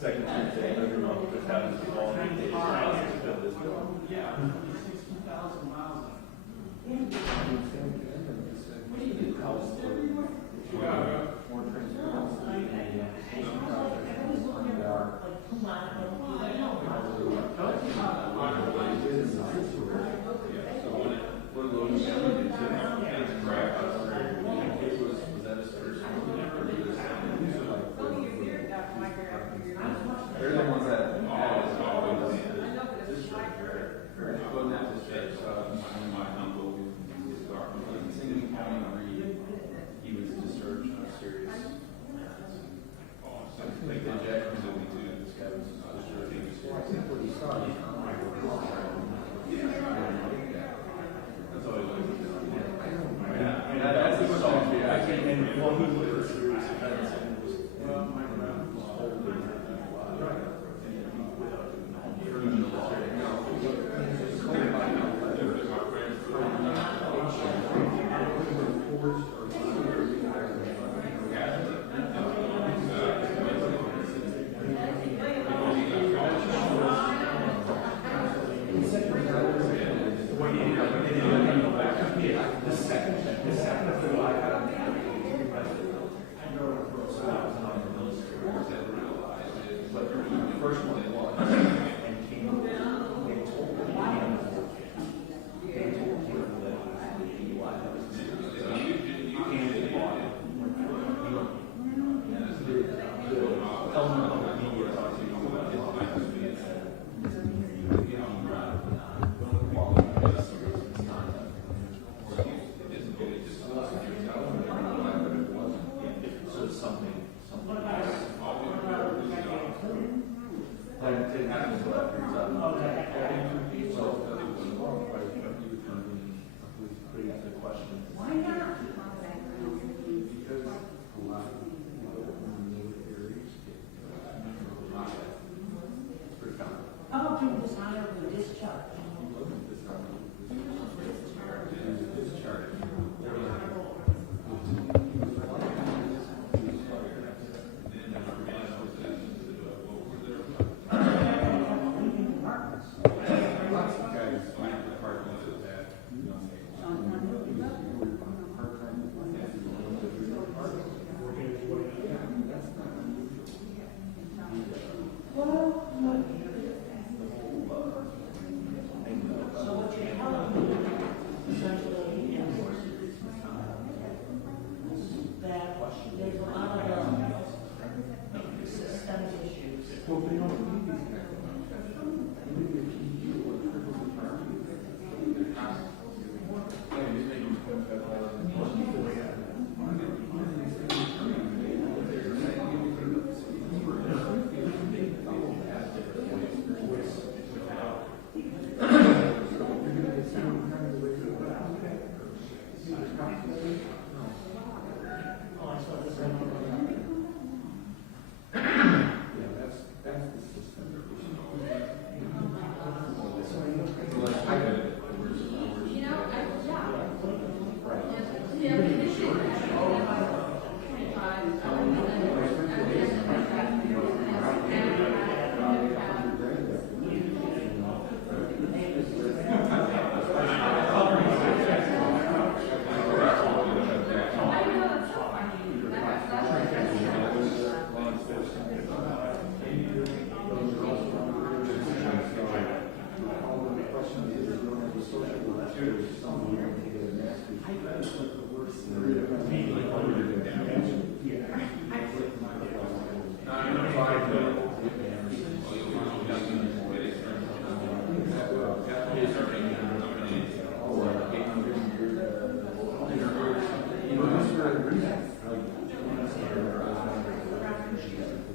Second Tuesday, every month, just happens to fall in the yeah. 60,000 miles. They're the ones that my uncle, he was discharged on a serious. Like the injections that we do, this guy was discharged. I think what he saw, that's always like, yeah, that's the song. I can't remember. Well, he was serious events and it was, well, my grandma was holding that's the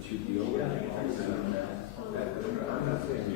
to deal with. I'm not saying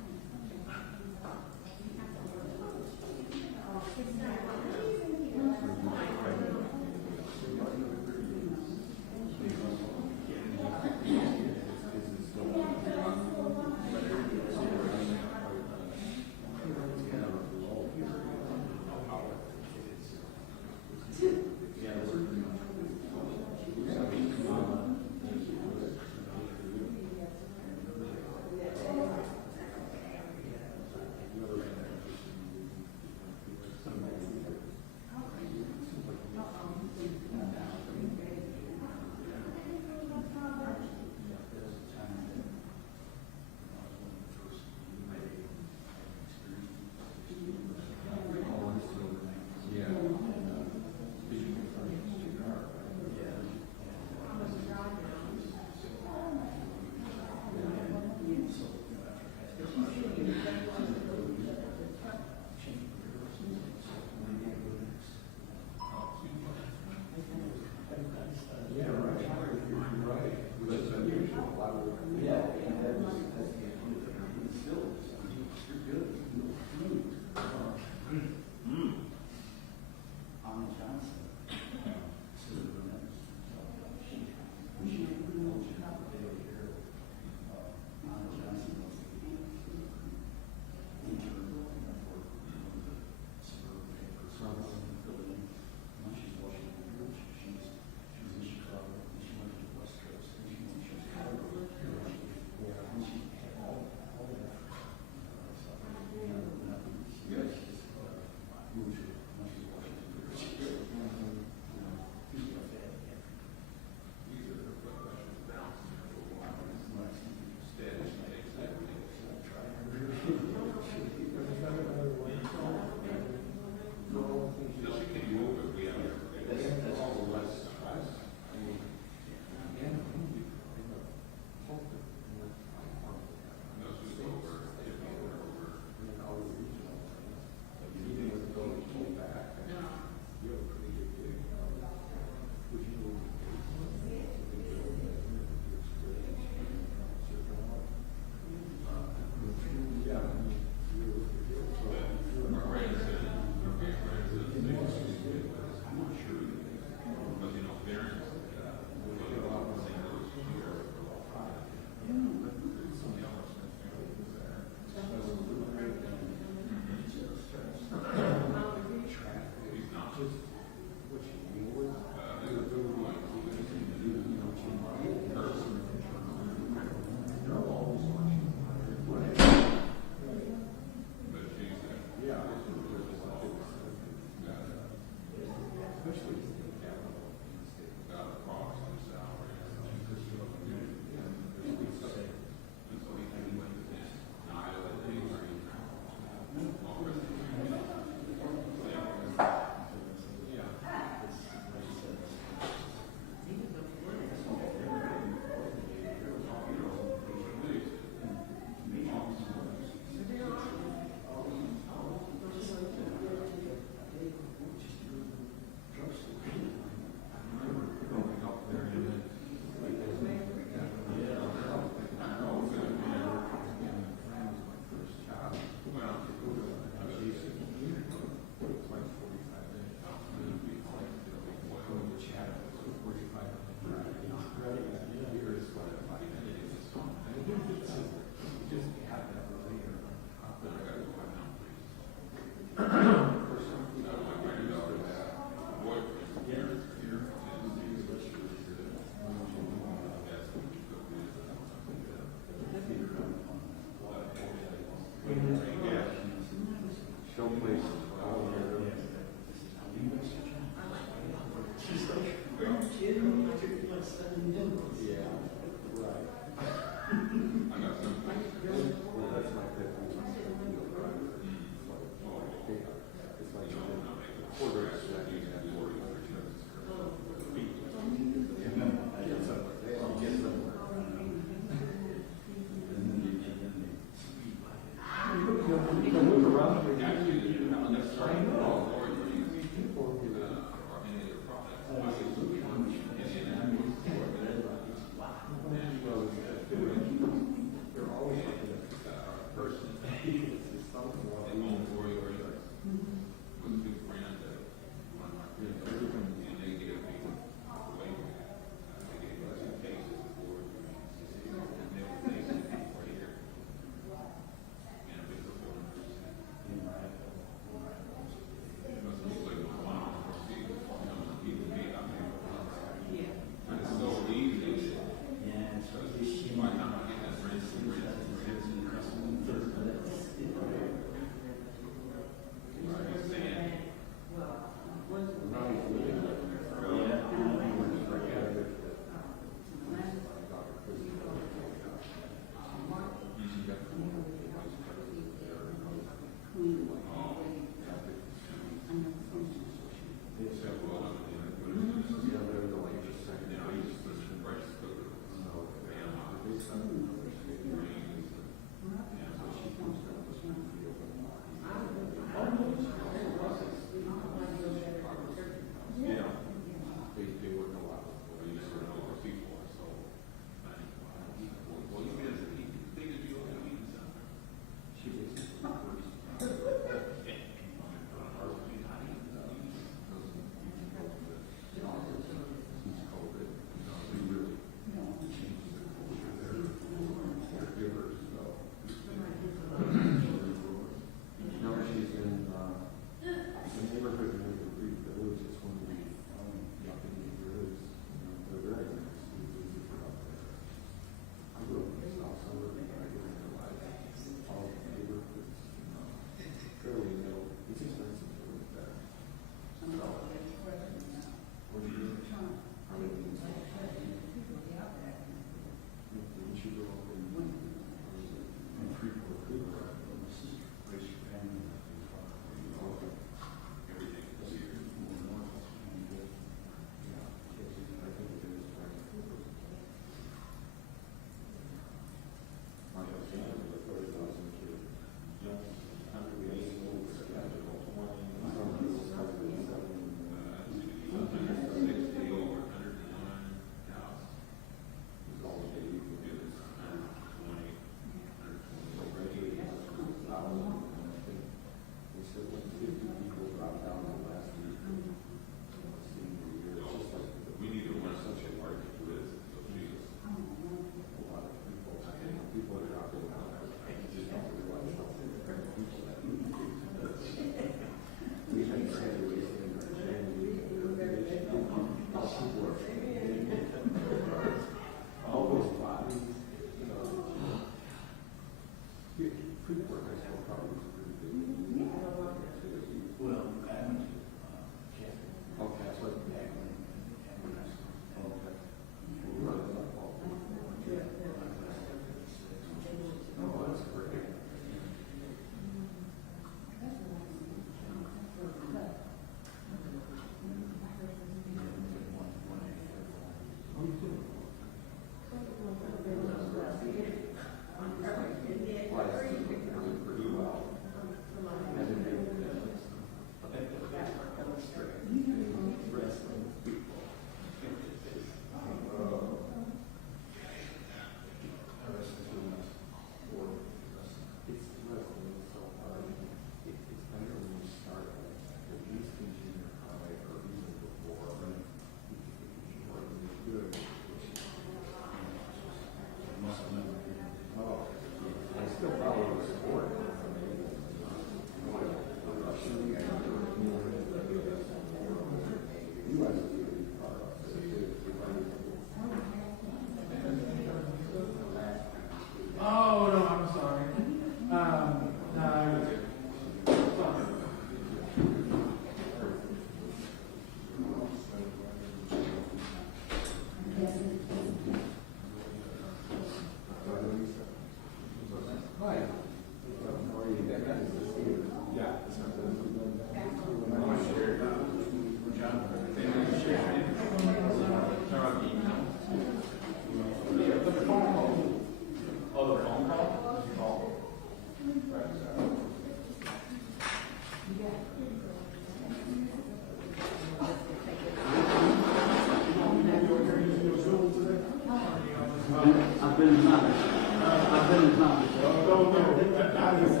I've been acknowledged. I've been acknowledged. I just to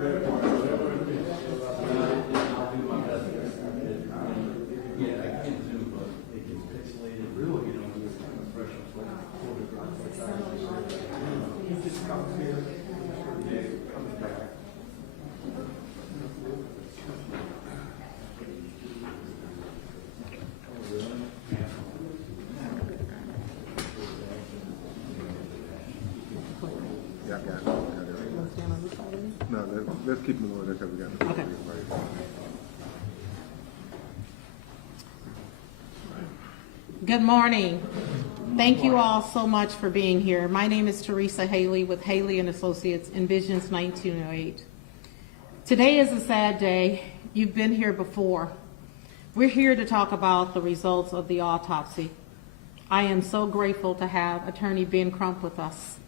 that point, whatever it is. I'll do my best. Yeah, I can too, but it gets pixelated. Really, you know, it's kind of fresh. He just comes here, yeah, comes back. Yeah, I got it. No, let's keep moving over there because we got the Okay. Good morning. Thank you all so much for being here. My name is Teresa Haley with Haley and Associates Envisions 1908. Today is a sad day. You've been here before. We're here to talk about the results of the autopsy. I am so grateful to have Attorney Ben Crump with us.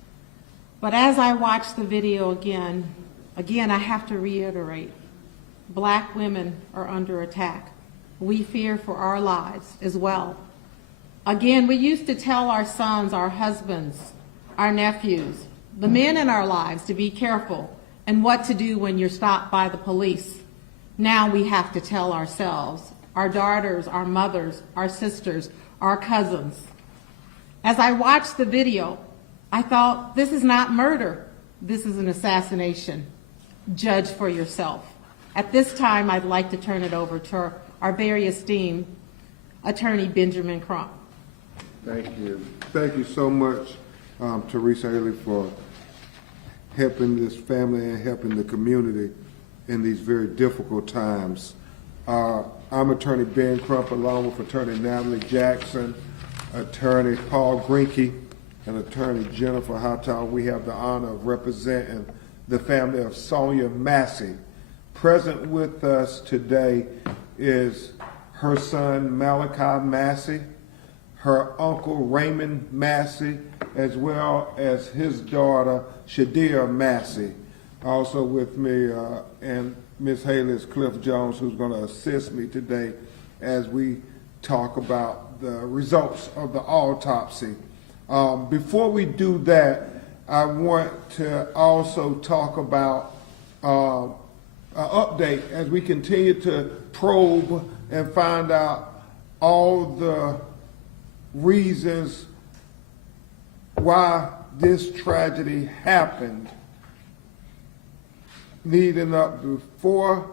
But as I watch the video again, I have to reiterate, Black women are under attack. We fear for our lives as well. Again, we used to tell our sons, our husbands, our nephews, the men in our lives to be careful and what to do when you're stopped by the police. Now we have to tell ourselves, our daughters, our mothers, our sisters, our cousins. As I watched the video, I thought, this is not murder. This is an assassination. Judge for yourself. At this time, I'd like to turn it over to our very esteemed Attorney Benjamin Crump. Thank you. Thank you so much, Teresa Haley, for helping this family and helping the community in these very difficult times. I'm Attorney Ben Crump, along with Attorney Natalie Jackson, Attorney Paul Greinke, and Attorney Jennifer Houghton. We have the honor of representing the family of Sonya Massey. Present with us today is her son Malachi Massey, her uncle Raymond Massey, as well as his daughter Shadia Massey. Also with me and Ms. Haley is Cliff Jones, who's going to assist me today as we talk about the results of the autopsy. Before we do that, I want to also talk about an update as we continue to probe and find out all the reasons why this tragedy happened, leading up before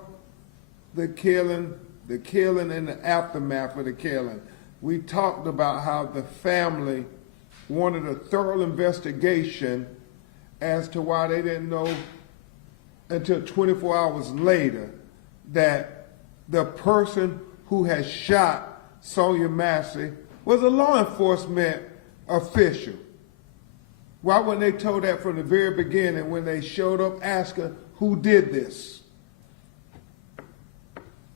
the killing and the aftermath of the killing. We talked about how the family wanted a thorough investigation as to why they didn't know until 24 hours later that the person who had shot Sonya Massey was a law enforcement official. Why weren't they told that from the very beginning when they showed up asking who did this?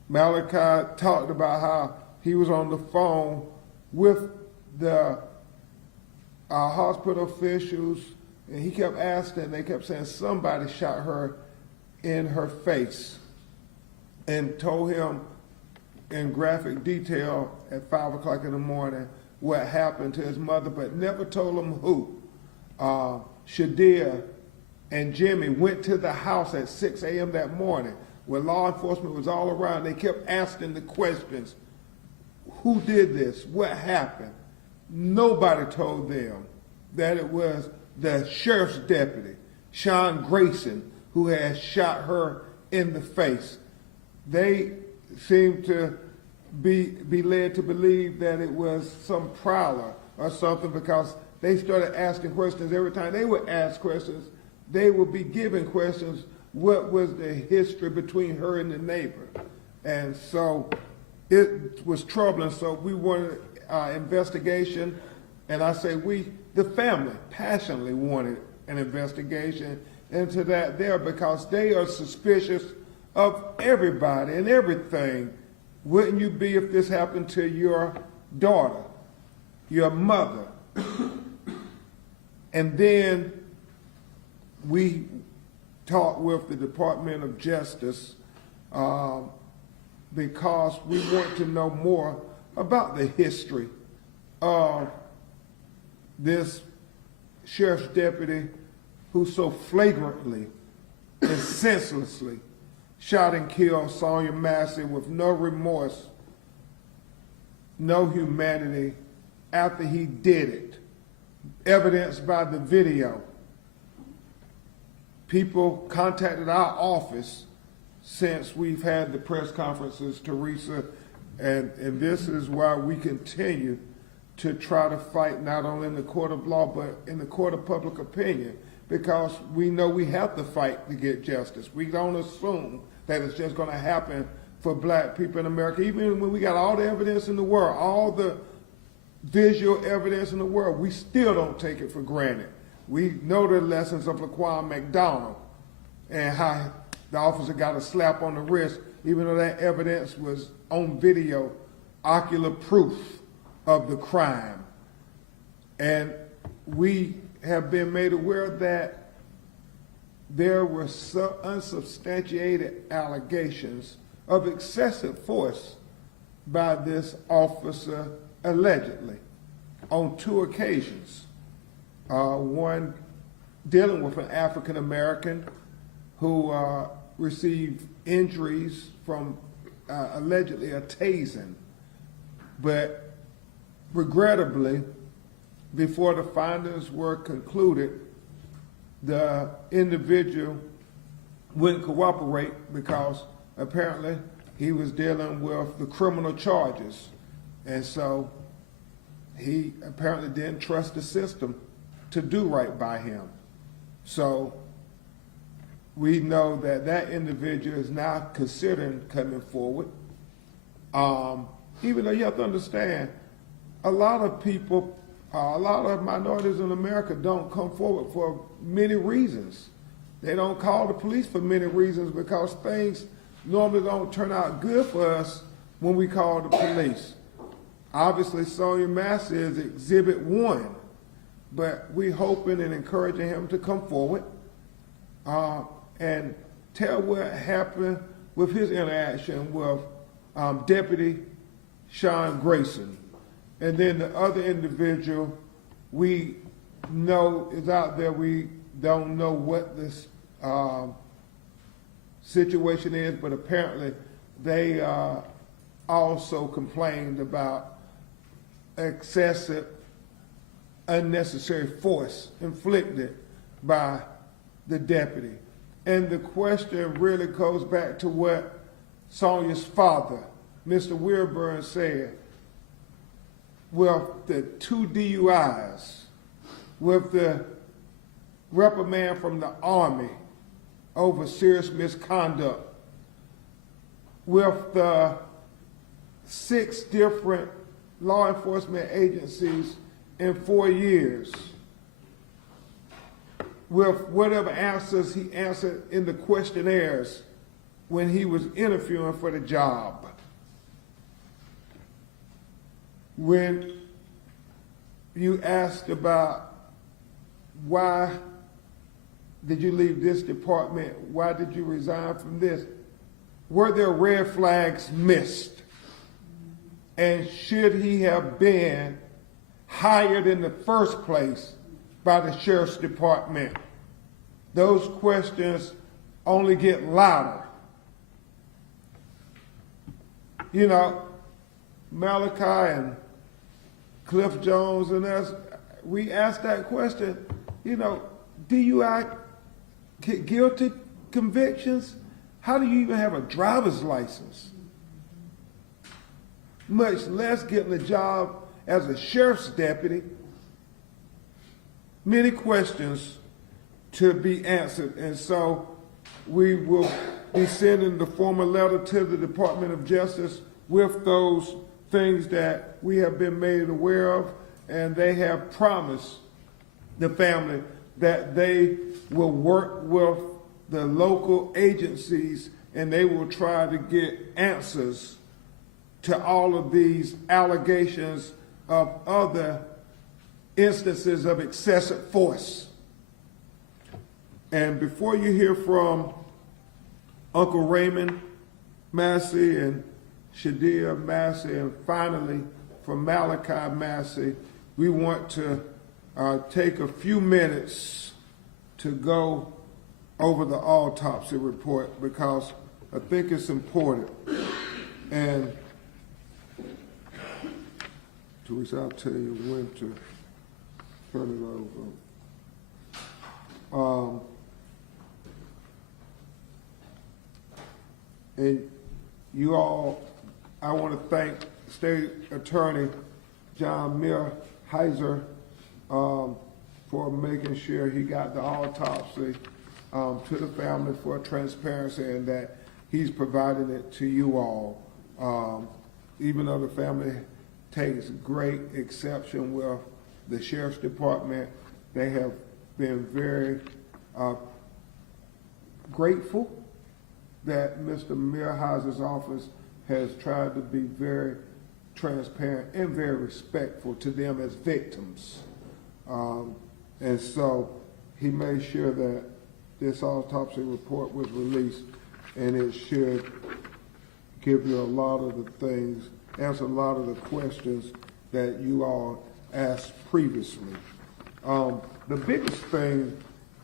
Malachi talked about how he was on the phone with the hospital officials, and he kept asking, they kept saying somebody shot her in her face, and told him in graphic detail at 5 o'clock in the morning what happened to his mother, but never told him who. Shadia and Jimmy went to the house at 6 a.m. that morning where law enforcement was all around. They kept asking the questions, who did this? What happened? Nobody told them that it was the sheriff's deputy, Sean Grayson, who had shot her in the face. They seemed to be led to believe that it was some prowler or something, because they started asking questions. Every time they would ask questions, they would be given questions. What was the history between her and the neighbor? And so it was troubling. So we wanted investigation, and I say we, the family, passionately wanted an investigation into that there, because they are suspicious of everybody and everything. Wouldn't you be if this happened to your daughter, your mother? And then we talked with the Department of Justice because we want to know more about the history of this sheriff's deputy who so flagrantly and senselessly shot and killed Sonya Massey with no remorse, no humanity after he did it, evidenced by the video. People contacted our office since we've had the press conferences, Teresa, and this is why we continue to try to fight not only in the court of law, but in the court of public opinion, because we know we have to fight to get justice. We don't assume that it's just going to happen for black people in America, even when we got all the evidence in the world, all the visual evidence in the world, we still don't take it for granted. We know the lessons of Laquan McDonald and how the officer got a slap on the wrist, even though that evidence was on video, ocular proof of the crime. And we have been made aware that there were unsubstantiated allegations of excessive force by this officer allegedly on 2 occasions. One dealing with an African American who received injuries from allegedly a tasing, but regrettably, before the findings were concluded, the individual wouldn't cooperate because apparently he was dealing with the criminal charges. And so he apparently didn't trust the system to do right by him. So we know that that individual is now considering coming forward. Even though you have to understand, a lot of people, a lot of minorities in America don't come forward for many reasons. They don't call the police for many reasons because things normally don't turn out good for us when we call the police. Obviously, Sonya Massey is exhibit 1, but we're hoping and encouraging him to come forward and tell what happened with his interaction with Deputy Sean Grayson. And then the other individual we know is out there. We don't know what this situation is, but apparently they also complained about excessive, unnecessary force inflicted by the deputy. And the question really goes back to what Sonya's father, Mr. Wilburn, said. With the 2 DUIs, with the reprimand from the Army over serious misconduct, with the 6 different law enforcement agencies in 4 years, with whatever answers he answered in the questionnaires when he was interviewing for the job. When you asked about why did you leave this department, why did you resign from this, were there red flags missed? And should he have been hired in the first place by the sheriff's department? Those questions only get louder. You know, Malachi and Cliff Jones and us, we asked that question, you know, DUI guilty convictions? How do you even have a driver's license? Much less getting a job as a sheriff's deputy. Many questions to be answered, and so we will be sending the formal letter to the Department of Justice with those things that we have been made aware of, and they have promised the family that they will work with the local agencies and they will try to get answers to all of these allegations of other instances of excessive force. And before you hear from Uncle Raymond Massey and Shadia Massey, and finally from Malachi Massey, we want to take a few minutes to go over the autopsy report because I think it's important. And Teresa, I'll tell you when to turn it over. And you all, I want to thank State Attorney John Heiser for making sure he got the autopsy to the family for transparency and that he's providing it to you all. Even though the family takes great exception with the Sheriff's Department, they have been very grateful that Mr. Heiser's office has tried to be very transparent and very respectful to them as victims. And so he made sure that this autopsy report was released, and it should give you a lot of the things, answer a lot of the questions that you all asked previously. The biggest thing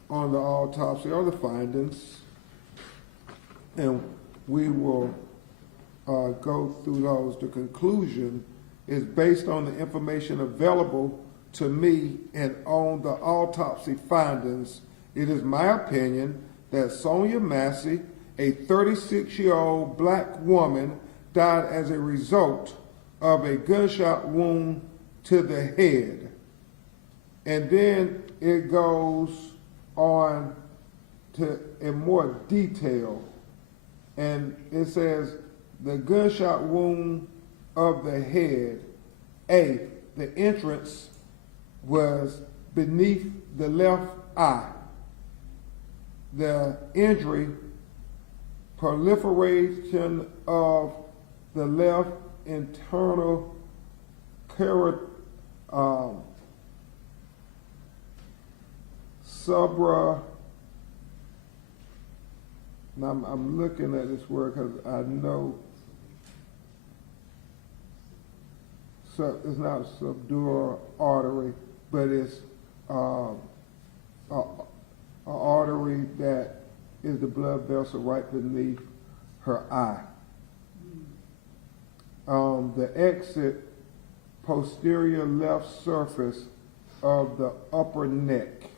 on the autopsy are the findings, and we will go through those. The conclusion is based on the information available to me and on the autopsy findings. It is my opinion that Sonya Massey, a 36-year-old black woman, died as a result of a gunshot wound to the head. And then it goes on to in more detail. And it says the gunshot wound of the head, A, the entrance was beneath the left eye. The injury, proliferation of the left internal I'm looking at this word because I know it's not subdural artery, but it's an artery that is the blood vessel right beneath her eye. The exit, posterior left surface of the upper neck.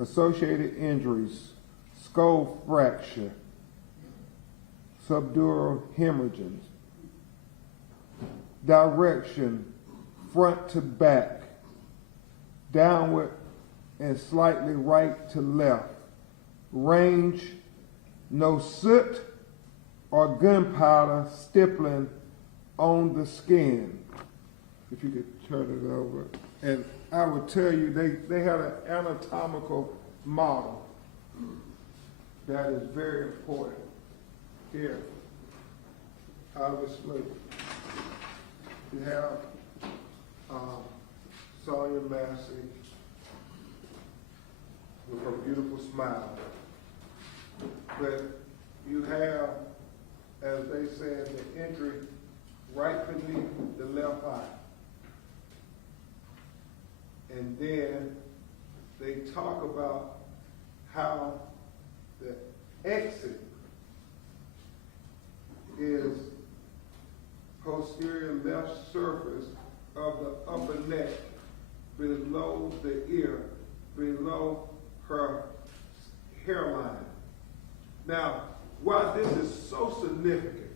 Associated injuries, skull fracture, subdural hemorrhaging. Direction, front to back, downward and slightly right to left. Range, no soot or gunpowder stippling on the skin. If you could turn it over. And I would tell you, they had an anatomical model that is very important. Here, obviously, you have Sonya Massey with her beautiful smile. But you have, as they said, the injury right beneath the left eye. And then they talk about how the exit is posterior left surface of the upper neck, below the ear, below her hairline. Now, why this is so significant,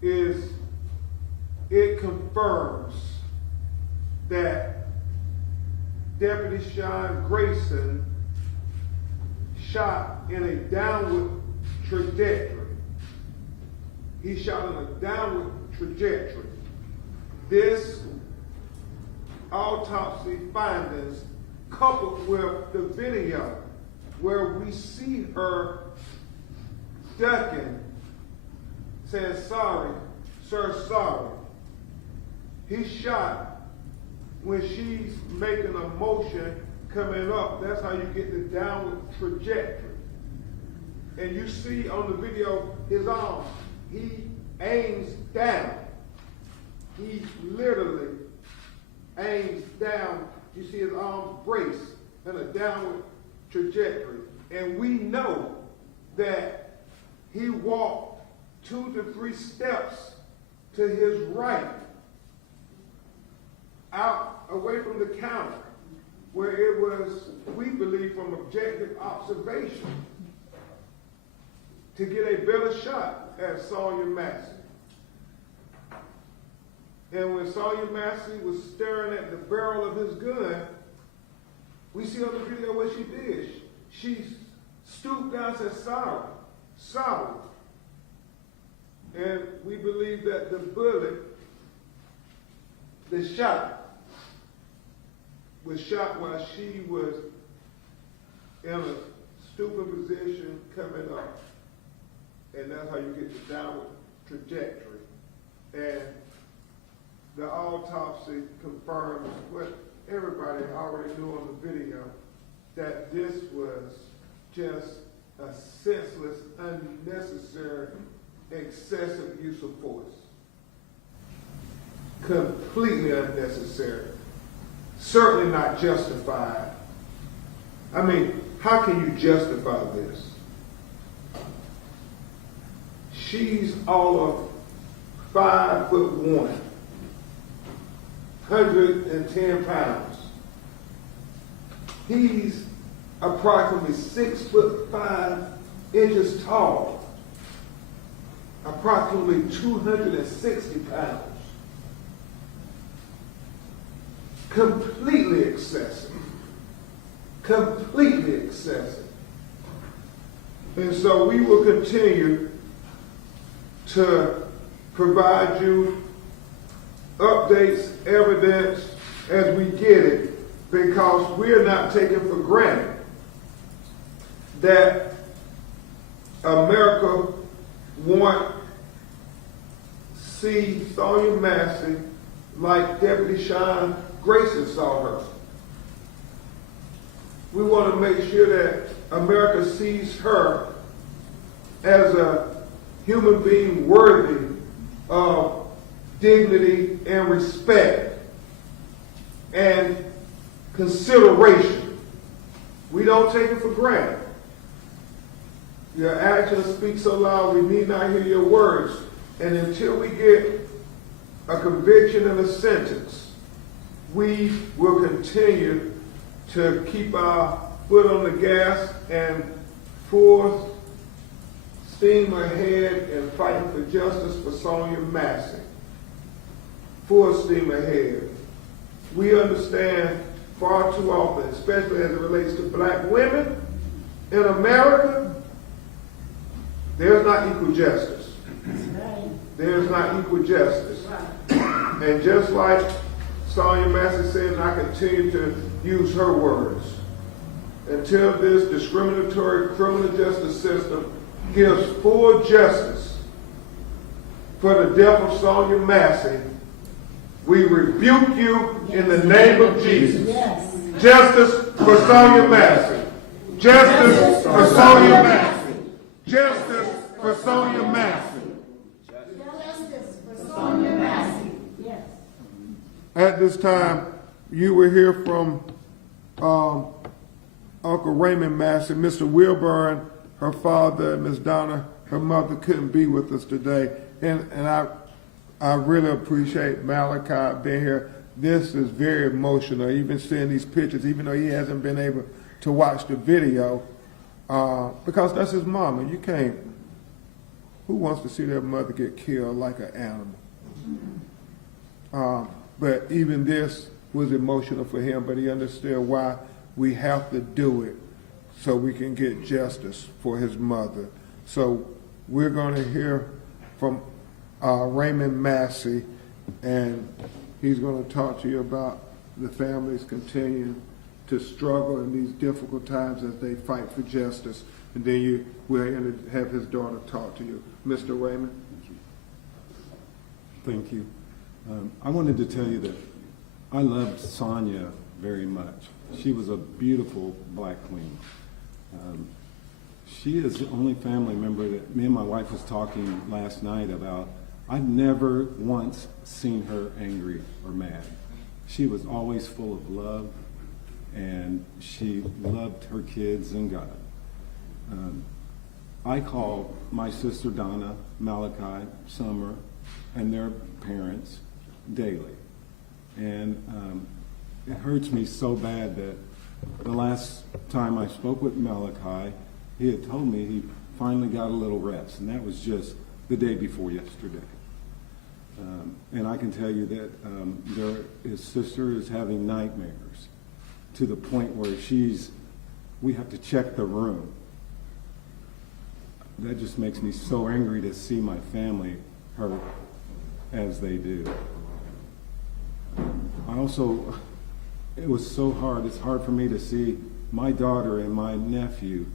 is it confirms that Deputy Sean Grayson shot in a downward trajectory. He shot in a downward trajectory. This autopsy findings, coupled with the video where we see her ducking, saying, "Sorry, sir, sorry." He shot when she's making a motion coming up. That's how you get the downward trajectory. And you see on the video his arm, he aims down. he literally aims down. You see his arms brace in a downward trajectory. And we know that he walked 2 to 3 steps to his right, out away from the counter, where it was, we believe, from objective observation, to get a better shot at Sonya Massey. And when Sonya Massey was staring at the barrel of his gun, we see on the video what she did. She stooped down and said, sorry, sorry. And we believe that the bullet, the shot, was shot while she was in a stooping position coming up. And that's how you get the downward trajectory. And the autopsy confirms what everybody already knew on the video, that this was just a senseless, unnecessary, excessive use of force. Completely unnecessary. Certainly not justified. I mean, how can you justify this? She's all of 5'1", 110 pounds. He's approximately 6'5" tall, approximately 260 pounds. Completely excessive. Completely excessive. And so we will continue to provide you updates, evidence as we get it, because we're not taking for granted that America won't see Sonya Massey like Deputy Sean Grayson saw her. We want to make sure that America sees her as a human being worthy of dignity and respect and consideration. We don't take it for granted. Your actions speak so loud we need not hear your words. And until we get a conviction and a sentence, we will continue to keep our foot on the gas and full steam ahead and fighting for justice for Sonya Massey. Full steam ahead. We understand far too often, especially as it relates to black women in America, there's not equal justice. There's not equal justice. And just like Sonya Massey said, and I continue to use her words, until this discriminatory criminal justice system gives full justice for the death of Sonya Massey, we rebuke you in the name of Jesus. Yes. Justice for Sonya Massey. Justice for Sonya Massey. Justice for Sonya Massey. Justice for Sonya Massey. Yes. At this time, you will hear from Uncle Raymond Massey. Mr. Wilburn, her father, and Miss Donna, her mother, couldn't be with us today. And I really appreciate Malachi being here. This is very emotional, even seeing these pictures, even though he hasn't been able to watch the video, because that's his mom, and you can't. Who wants to see their mother get killed like an animal? But even this was emotional for him, but he understood why we have to do it so we can get justice for his mother. So we're going to hear from Raymond Massey, and he's going to talk to you about the families continuing to struggle in these difficult times as they fight for justice. And then you will have his daughter talk to you. Mr. Raymond? Thank you. I wanted to tell you that I loved Sonya very much. She was a beautiful black queen. She is the only family member that me and my wife was talking last night about I've never once seen her angry or mad. She was always full of love, and she loved her kids and God. I call my sister Donna, Malachi, Summer, and their parents daily. And it hurts me so bad that the last time I spoke with Malachi, he had told me he finally got a little rest, and that was just the day before yesterday. And I can tell you that his sister is having nightmares to the point where we have to check the room. That just makes me so angry to see my family hurt as they do. It was so hard. It's hard for me to see my daughter and my nephew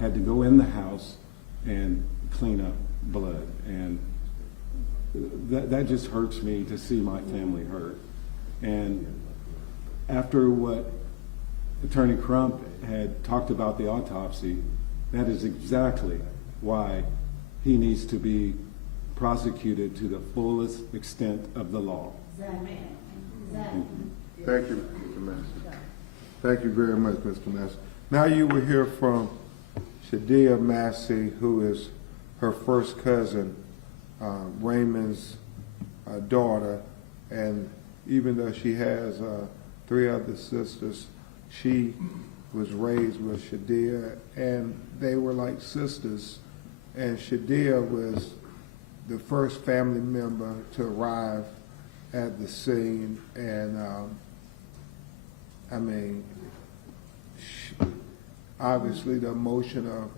had to go in the house and clean up blood. And that just hurts me to see my family hurt. And after what Attorney Crump had talked about the autopsy, that is exactly why he needs to be prosecuted to the fullest extent of the law. Exactly. Exactly. Thank you, Mr. Massey. Thank you very much, Mr. Massey. Now you will hear from Sonya Massey, who is her first cousin, Raymond's daughter, and even though she has 3 other sisters, she was raised with Sonya, and they were like sisters. And Sonya was the first family member to arrive at the scene, and obviously the emotion of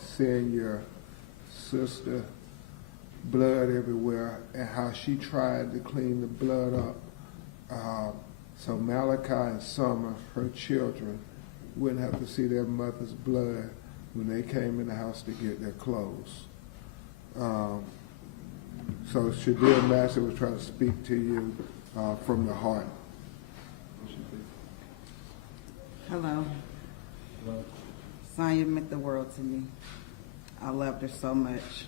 seeing your sister, blood everywhere, and how she tried to clean the blood up. So Malachi and Summer, her children, wouldn't have to see their mother's blood when they came in the house to get their clothes. So Sonya Massey was trying to speak to you from the heart. Hello. Sonya meant the world to me. I loved her so much.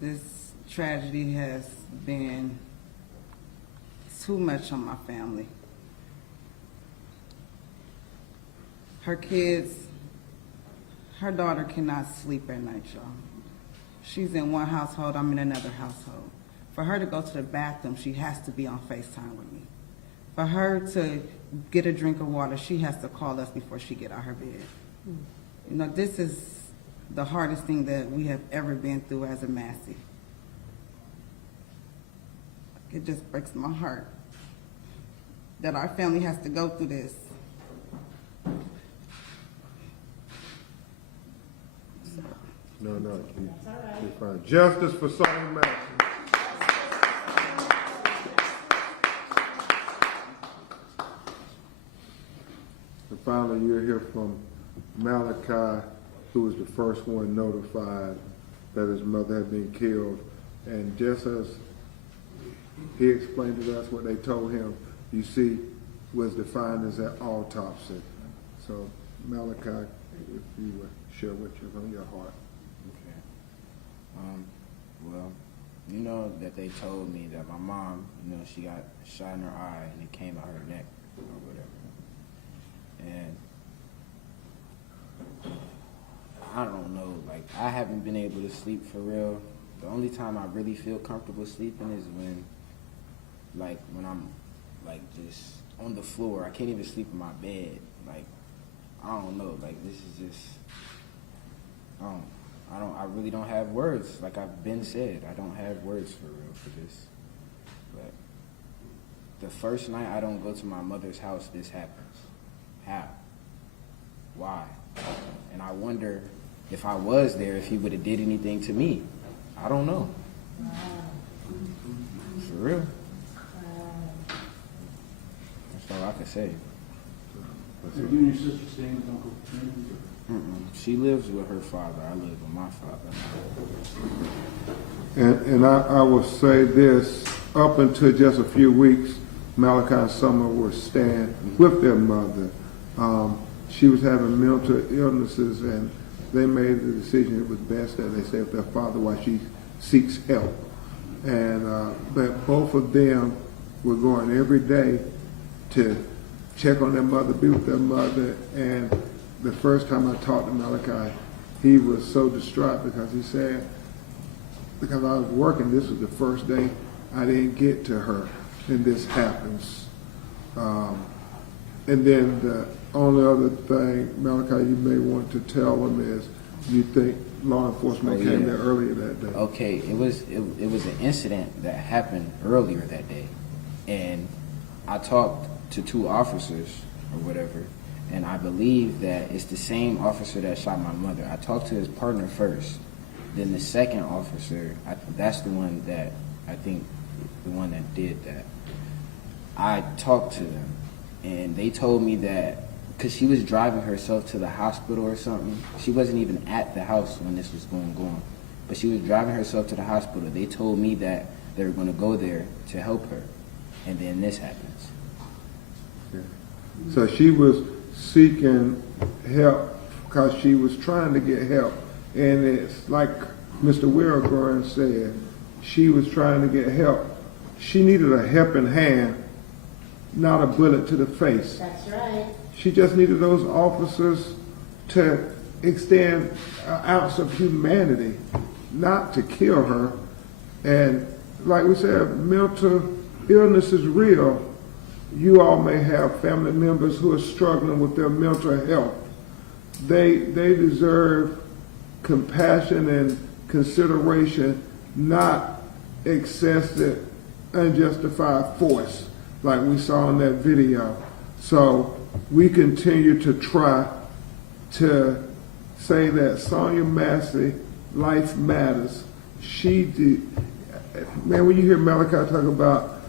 This tragedy has been too much on my family. Her kids, her daughter cannot sleep at night, y'all. She's in one household, I'm in another household. For her to go to the bathroom, she has to be on FaceTime with me. For her to get a drink of water, she has to call us before she get out of her bed. You know, this is the hardest thing that we have ever been through as a Massey. It just breaks my heart that our family has to go through this. No, you're fine. Justice for Sonya Massey. And finally, you'll hear from Malachi, who was the first one notified that his mother had been killed. And just as he explained to us what they told him, you see, was defined as an autopsy. So, Malachi, if you would share what you on your heart. Okay. Well, you know that they told me that my mom, you know, she got shot in her eye and it came out her neck or whatever. And I don't know, like, I haven't been able to sleep for real. The only time I really feel comfortable sleeping is when I'm, like, just on the floor. I can't even sleep in my bed. Like, I don't know, like, this is just, I really don't have words. Like I've been said, I don't have words for real for this. But the first night I don't go to my mother's house, this happens. How? Why? And I wonder if I was there, if he would have did anything to me. I don't know. For real. That's all I can say. You and your sister staying with Uncle Raymond? She lives with her father. I live with my father. And I will say this, up until just a few weeks, Malachi and Summer were staying with their mother. She was having mental illnesses, and they made the decision it was best that they stay with their father while she seeks help. And, but both of them were going every day to check on their mother, be with their mother. And the first time I talked to Malachi, he was so distraught because he said, because I was working, this was the first day I didn't get to her, and this happens. And then the only other thing, Malachi, you may want to tell them is you think law enforcement came there earlier that day. Okay, it was an incident that happened earlier that day, and I talked to 2 officers or whatever, and I believe that it's the same officer that shot my mother. I talked to his partner first, then the second officer, that's the one that I think the one that did that. I talked to them, and they told me that because she was driving herself to the hospital or something. She wasn't even at the house when this was going on, but she was driving herself to the hospital. They told me that they were going to go there to help her, and then this happens. So she was seeking help because she was trying to get help. And it's like Mr. Wilgorn said, she was trying to get help. She needed a helping hand, not a bullet to the face. That's right. She just needed those officers to extend an ounce of humanity, not to kill her. And like we said, mental illness is real. You all may have family members who are struggling with their mental health. They deserve compassion and consideration, not excessive, unjustified force like we saw in that video. So we continue to try to say that Sonya Massey, life matters. She did, man, when you hear Malachi talk about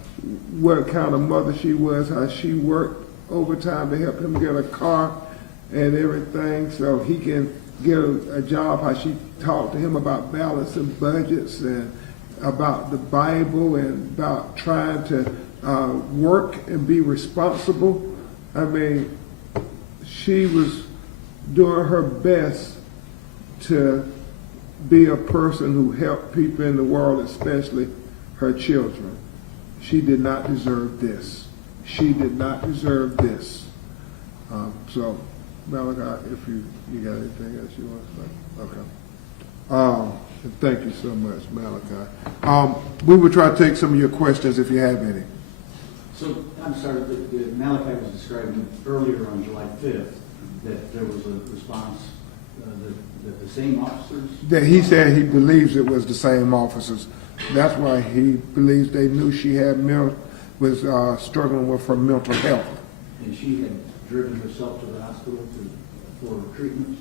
what kind of mother she was, how she worked overtime to help him get a car and everything so he can get a job, how she talked to him about balancing budgets and about the Bible and about trying to work and be responsible. I mean, she was doing her best to be a person who helped people in the world, especially her children. She did not deserve this. She did not deserve this. So, Malachi, if you got anything else you want to say? Okay. Thank you so much, Malachi. We will try to take some of your questions if you have any. So, I'm sorry, Malachi was describing earlier on July 5th that there was a response that the same officers... That he said he believes it was the same officers. That's why he believes they knew she had was struggling with her mental health. And she had driven herself to the hospital for treatment?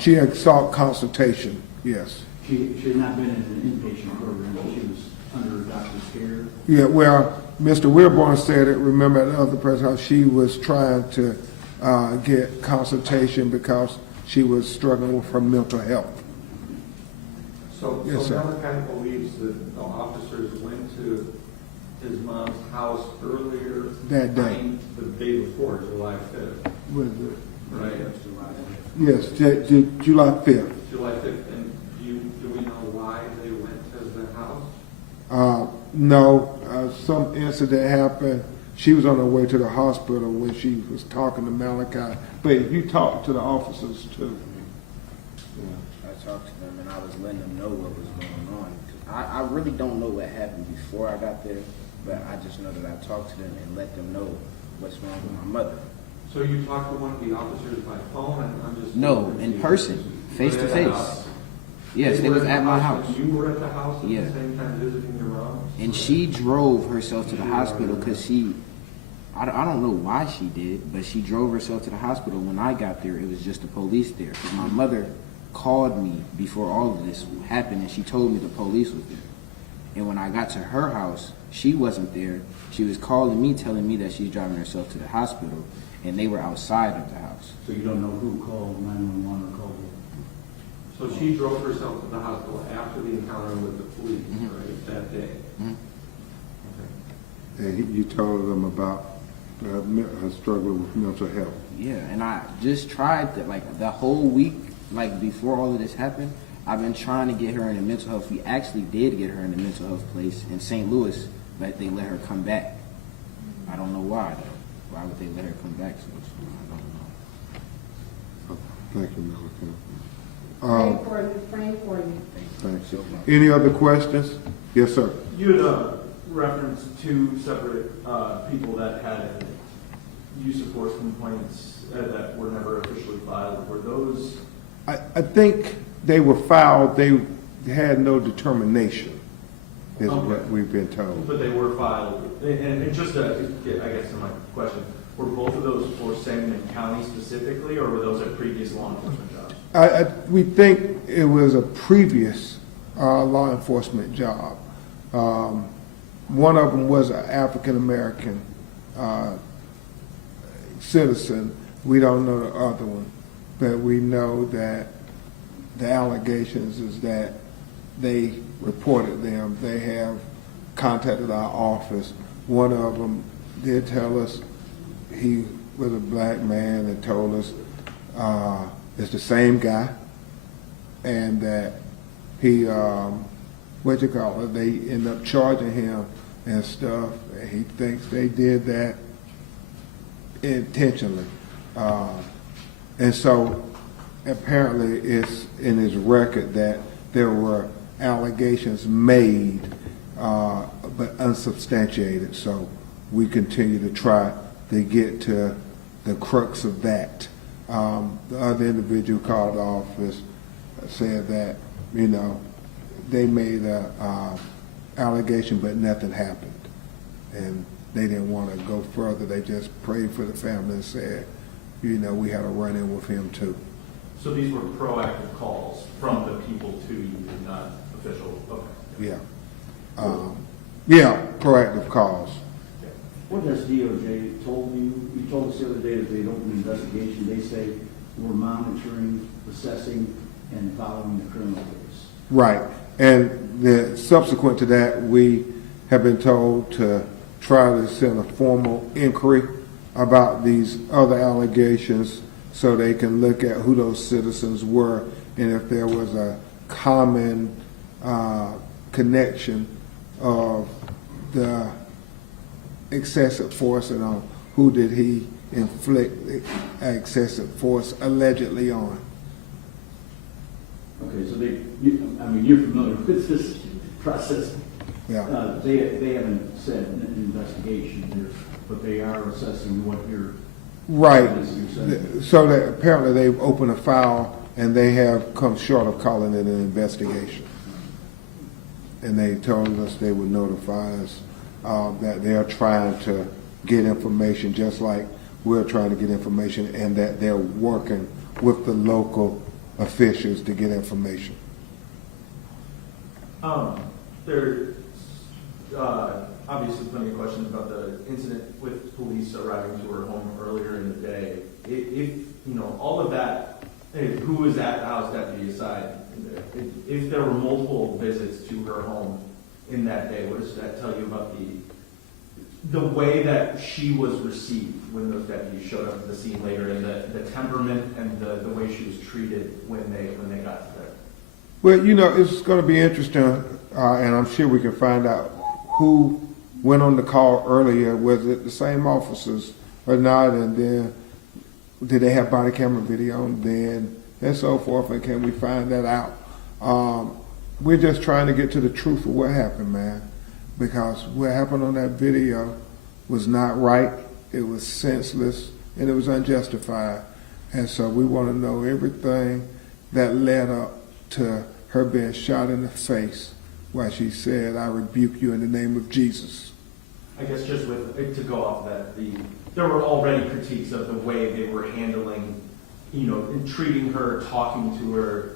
She had sought consultation, yes. She had not been in an inpatient program, but she was under doctor's care? Yeah, well, Mr. Wilborn said it, remember at the other press how she was trying to get consultation because she was struggling with her mental health. So Yes, sir. Malachi believes that the officers went to his mom's house earlier That day. The day before, July 5th, Was it? right? Yes, July 5th. July 5th, and do we know why they went to the house? No, some incident happened. She was on her way to the hospital when she was talking to Malachi. But you talked to the officers too. I talked to them and I was letting them know what was going on. I really don't know what happened before I got there, but I just know that I talked to them and let them know what's wrong with my mother. So you talked to one of the officers by phone, and I'm just... No, in person, face to face. Yes, they was at my house. You were at the house at Yeah. the same time visiting your mom? And she drove herself to the hospital because I don't know why she did, but she drove herself to the hospital. When I got there, it was just the police there. Because my mother called me before all of this happened, and she told me the police was there. And when I got to her house, she wasn't there. She was calling me, telling me that she's driving herself to the hospital, and they were outside of the house. So you don't know who called 911 or called it? So she drove herself to the hospital after the encounter with the police, right, that day? Mm-hmm. Okay. And you told them about her struggle with mental health. Yeah, and I just tried to, like, the whole week, like, before all of this happened, I've been trying to get her in a mental health. We actually did get her in a mental health place in St. Louis, but they let her come back. I don't know why though. Why would they let her come back so soon? I don't know. Thank you, Malachi. Praying for you, praying for you. Thanks. Any other questions? Yes, sir. You had referenced two separate people that had use of force complaints that were never officially filed. Were those? I think they were filed, they had no determination, is Okay. what we've been told. But they were filed. And just to get, I guess, to my question, were both of those for Sangamon County specifically, or were those at previous law enforcement jobs? We think it was a previous law enforcement job. One of them was an African-American citizen. We don't know the other one, but we know that the allegations is that they reported them. They have contacted our office. One of them did tell us he was a black man and told us it's the same guy, and that he, they end up charging him and stuff. He thinks they did that intentionally. And so apparently it's in his record that there were allegations made, but unsubstantiated. So we continue to try to get to the crux of that. The other individual called the office said that, they made a allegation, but nothing happened. And they didn't want to go further. They just prayed for the family and said, we had a run-in with him too. So these were proactive calls from the people to you, not official? Okay. Yeah. Proactive calls. What has DOJ told you? You told us the other day that they'd opened an investigation. They say we're monitoring, assessing, and following the criminal case. Right. And subsequent to that, we have been told to try to send a formal inquiry about these other allegations so they can look at who those citizens were and if there was a common connection of the excessive force and on who did he inflict excessive force allegedly on. Okay, so you're familiar with this process. Yeah. They haven't said an investigation, but they are assessing what you're. Right. You're saying. So that apparently they've opened a file and they have come short of calling it an investigation. And they told us they would notify us that they're trying to get information just like we're trying to get information, and that they're working with the local officials to get information. There's obviously plenty of questions about the incident with police arriving to her home earlier in the day. If all of that, who was at the house deputy aside, if there were multiple visits to her home in that day, what does that tell you about the way that she was received when those deputies showed up at the scene later, and the temperament and the way she was treated when they got there? Well, it's going to be interesting, and I'm sure we can find out who went on the call earlier. Was it the same officers or not? And then did they have body camera video on then, and so forth? And can we find that out? We're just trying to get to the truth of what happened, man, because what happened on that video was not right. It was senseless and it was unjustified. And so we want to know everything that led up to her being shot in the face while she said, "I rebuke you in the name of Jesus." I guess just to go off that, there were already critiques of the way they were handling, in treating her, talking to her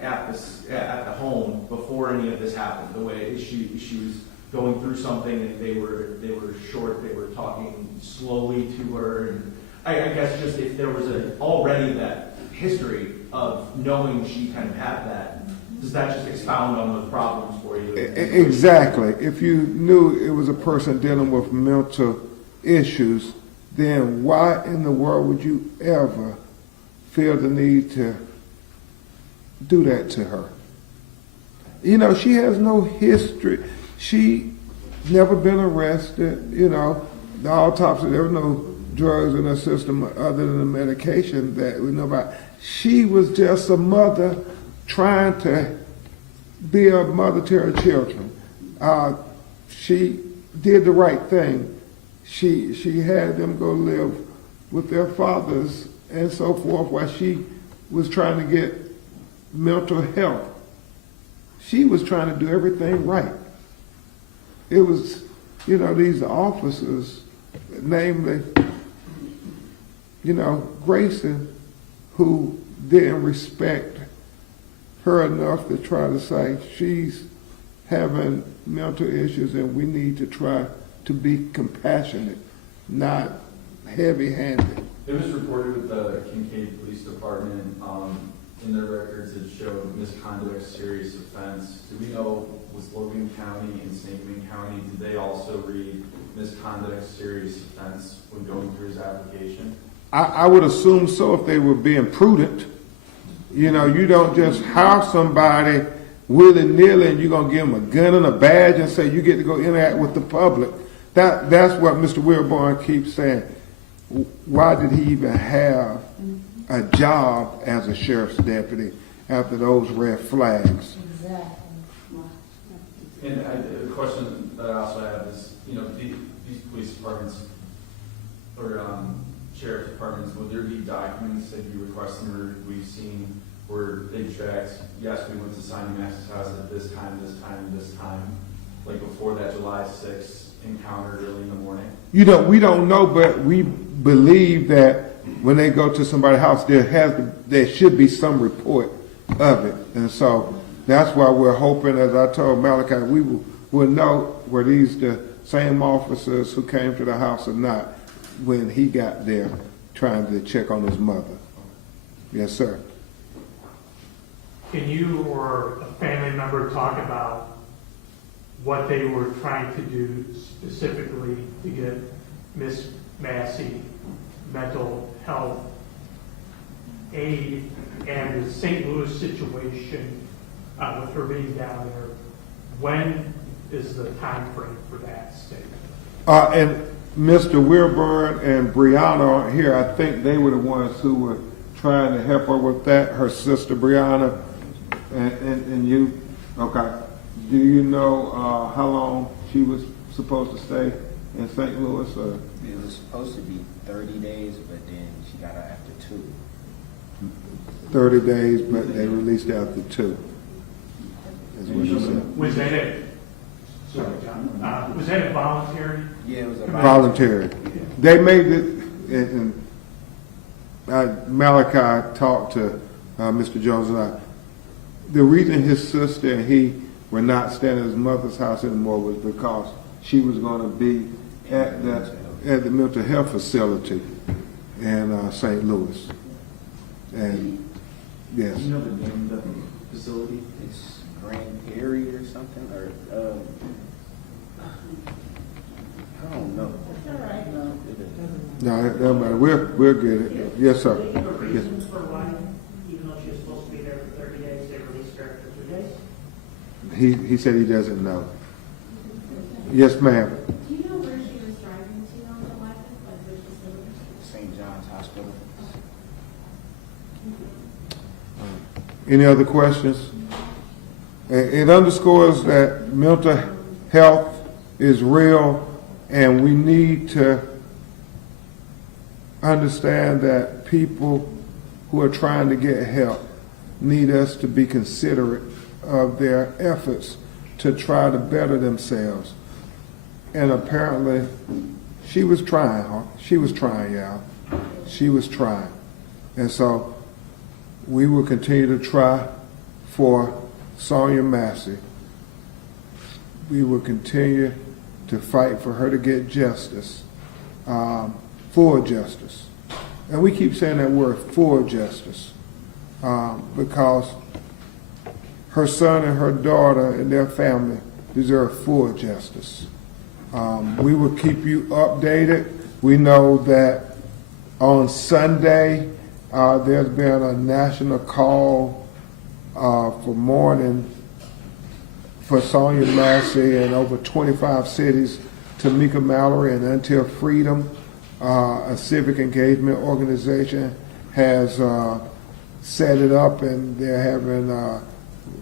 at the home before any of this happened. The way she was going through something and they were short, they were talking slowly to her, and I guess just if there was already that history of knowing she kind of had that, does that just expound on those problems for you? Exactly. If you knew it was a person dealing with mental issues, then why in the world would you ever feel the need to do that to her? You know, she has no history. She never been arrested. You know, the autopsy, there was no drugs in her system other than the medication that we know about. She was just a mother trying to be a mother to her children. She did the right thing. She had them go live with their fathers and so forth while she was trying to get mental health. She was trying to do everything right. It was, you know, these officers, namely, you know, Grayson, who didn't respect her enough to try to say she's having mental issues and we need to try to be compassionate, not heavy-handed. It was reported with the Kincaid Police Department, in their records it showed misconduct, serious offense. Do we know, was Logan County and Sangamon County, did they also read misconduct, serious offense when going through his application? I would assume so if they were being prudent. You know, you don't just hire somebody willy-nilly and you're going to give them a gun and a badge and say you get to go interact with the public. That's what Mr. Wilborn keeps saying. Why did he even have a job as a sheriff's deputy after those red flags? Exactly. And the question that I also have is, you know, these police departments or sheriff's departments, would there be documents that you request them, or we've seen where they tracked, yes, we went to Sonya Massey's house at this time, like before that July 6th encounter early in the morning? You know, we don't know, but we believe that when they go to somebody's house, there should be some report of it. And so that's why we're hoping, as I told Malachi, we will know were these the same officers who came to the house or not when he got there trying to check on his mother. Yes, sir. Can you or a family member talk about what they were trying to do specifically to get Miss Massey mental health aid and the St. Louis situation with her being down there? When is the time frame for that statement? And Mr. Wilburn and Brianna aren't here. I think they were the ones who were trying to help her with that, her sister Brianna and you. Okay. Do you know how long she was supposed to stay in St. Louis? Or? It was supposed to be 30 days, but then she got out after 2. 30 days, but they released after 2. Is what you said. Was that it? Sorry, John. Was that a voluntary? Yeah, it was a Voluntary. They made it, and Malachi talked to Mr. Jones and I. The reason his sister and he were not staying at his mother's house anymore was because she was going to be at the mental health facility in St. Louis. And yes. Do you know the name of the facility? It's Grand Prairie or something, or I don't know. That's all right. No, it doesn't matter. We'll get it. Yes, sir. Do you have a Yes. reason for why, even though she was supposed to be there for 30 days, they released her after 2 days? He said he doesn't know. Yes, ma'am. Do you know where she was driving to on the weapon? Like which facility? St. John's Hospital. Any other questions? It underscores that mental health is real, and we need to understand that people who are trying to get help need us to be considerate of their efforts to try to better themselves. And apparently, she was trying, y'all. She was trying. And so, we will continue to try for Sonya Massey. We will continue to fight for her to get justice, full justice. And we keep saying that word, full justice, because her son and her daughter and their family deserve full justice. We will keep you updated. We know that on Sunday, there's been a national call for mourning for Sonya Massey and over 25 cities. Tamika Mallory and Until Freedom, a civic engagement organization, has set it up, and they're having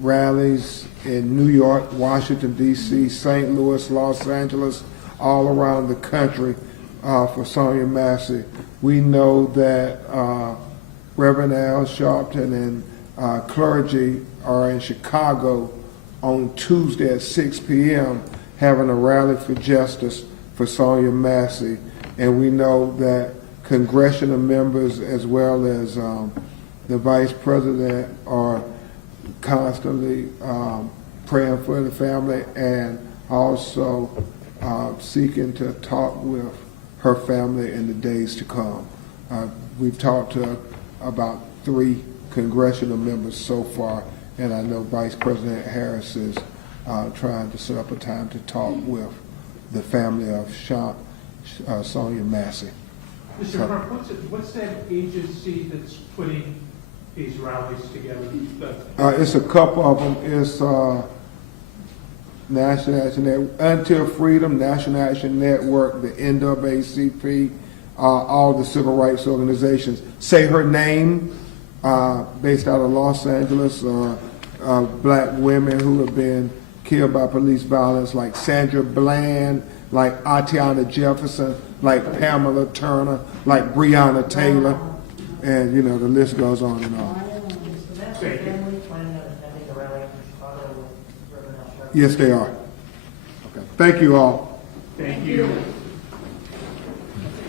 rallies in New York, Washington, D.C., St. Louis, Los Angeles, all around the country for Sonya Massey. We know that Reverend Al Sharpton and clergy are in Chicago on Tuesday at 6 p.m. having a rally for justice for Sonya Massey. And we know that congressional members as well as the vice president are constantly praying for the family and also seeking to talk with her family in the days to come. We've talked to about 3 congressional members so far, and I know Vice President Harris is trying to set up a time to talk with the family of Sonya Massey. Mr. Crump, what's that agency that's putting these rallies together? It's a couple of them. It's National Action Network, Until Freedom, National Action Network, the NAACP, all the civil rights organizations. Say Her Name, based out of Los Angeles, black women who have been killed by police violence, like Sandra Bland, like Atiana Jefferson, like Pamela Turner, like Breonna Taylor, and the list goes on and on. Is the Massey family planning on attending the rally in Chicago with Reverend Al Sharpton? Yes, they are. Okay. Thank you all. Thank you.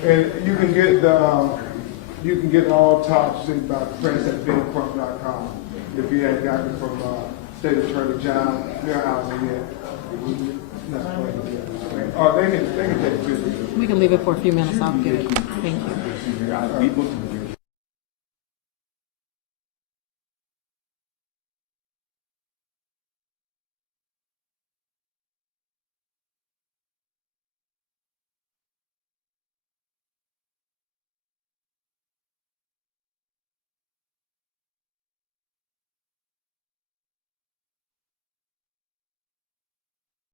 And you can get the autopsy by the press at bencrump.com if you haven't gotten it from State Attorney John Muirhausen yet. Or they can take a picture. We can leave it for a few minutes. I'll get it. Thank you.